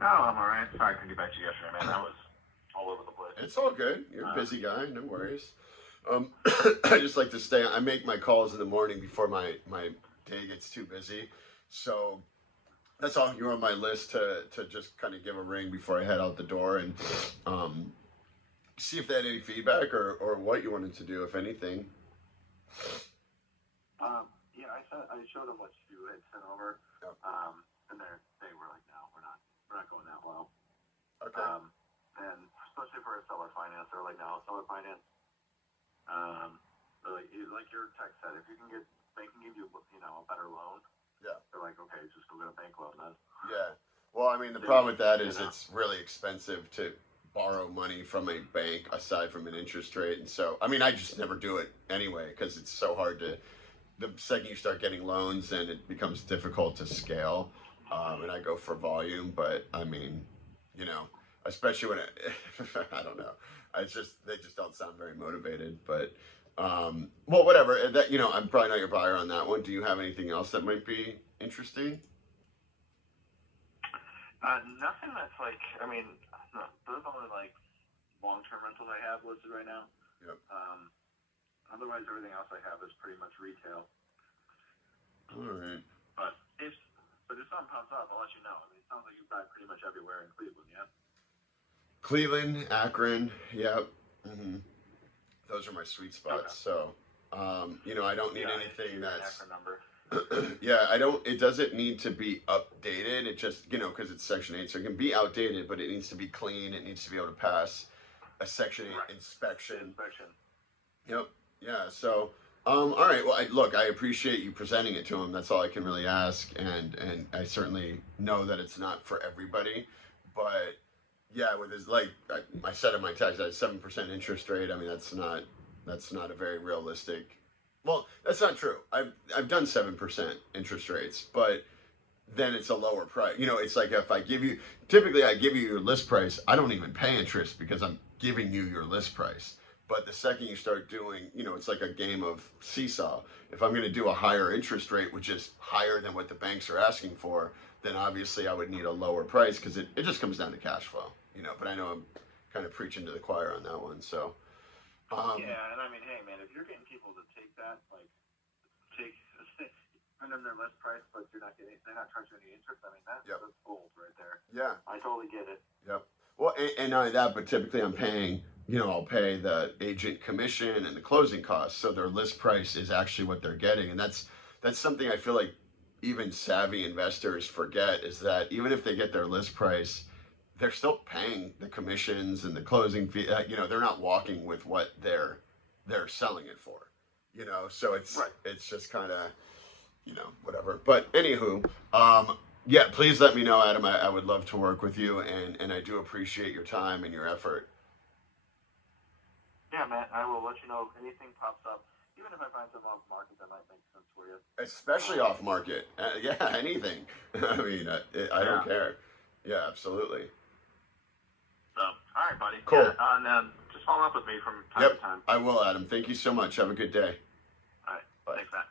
Oh, I'm all right. Sorry I couldn't get back to you yesterday, man. I was all over the place. It's all good. You're a busy guy. No worries. I just like to stay. I make my calls in the morning before my day gets too busy. So that's all. You're on my list to just kind of give a ring before I head out the door and um, see if they had any feedback or what you wanted to do, if anything. Yeah, I showed them what you had sent over, Yep. and they were like, no, we're not going that low. Okay. And especially for a seller finance, they're like, no, seller finance. They're like your text said, if you can get, they can give you, a better loan. Yeah. They're like, okay, just go get a bank loan then. Yeah. Well, I mean, the problem with that is it's really expensive to borrow money from a bank aside from an interest rate. And so, I mean, I just never do it anyway because it's so hard to, the second you start getting loans, then it becomes difficult to scale. And I go for volume, but I mean, you know, especially when it, I don't know. They just don't sound very motivated, but, well, whatever. That, I'm probably not your buyer on that one. Do you have anything else that might be interesting? Nothing that's like, I mean, no, those are only like long-term rentals I have listed right now. Yep. Otherwise, everything else I have is pretty much retail. All right. But if something pops up, I'll let you know. I mean, it sounds like you've got pretty much everywhere in Cleveland, yeah? Cleveland, Akron, yep. hmm Those are my sweet spots. Okay. So, I don't need Yeah, I see anything your that's, Akron number. yeah, I don't, it doesn't need to be updated. It just, because it's Section 8, so it can be outdated, but it needs to be clean. It needs to be able to pass a Section 8 inspection. Yep. Yeah. So, all right. Well, look, I appreciate you presenting it to him. That's all I can really ask, and I certainly know that it's not for everybody, but yeah, with his like I said in my text, that 7% interest rate. I mean, that's not a very realistic. Well, that's not true. I've done 7% interest rates, but then it's a lower price. It's like if I give you, typically I give you your list price. I don't even pay interest because I'm giving you your list price. But the second you start doing, it's like a game of seesaw. If I'm going to do a higher interest rate, which is higher than what the banks are asking for, then obviously I would need a lower price because it just comes down to cash flow. But I know I'm kind of preaching to the choir on that one. So, yeah, and I mean, hey, man, if you're getting people to take that, like, and then their list price, but they're not charging any interest. I mean, yep. that's gold right there. Yeah, I totally get it. Yep. Well, and not only that, but typically I'm paying, I'll pay the agent commission and the closing costs, so their list price is actually what they're getting, and that's something I feel like even savvy investors forget is that even if they get their list price, they're still paying the commissions and the closing fee. They're not walking with what they're selling it for. So it's just kind of whatever. But anywho, yeah, please let me know, Adam. I would love to work with you, and I do appreciate your time and your effort. Yeah, man, I will let you know if anything pops up. Even if I find something off market that might make sense for you. Especially off market. Yeah, anything. I mean, I don't care. Yeah, absolutely. So, all right, buddy. Cool. Yeah, and just follow up with me from time to time. I will, Adam. Thank you so much. Have a good day. All right. Bye. Thanks, Matt.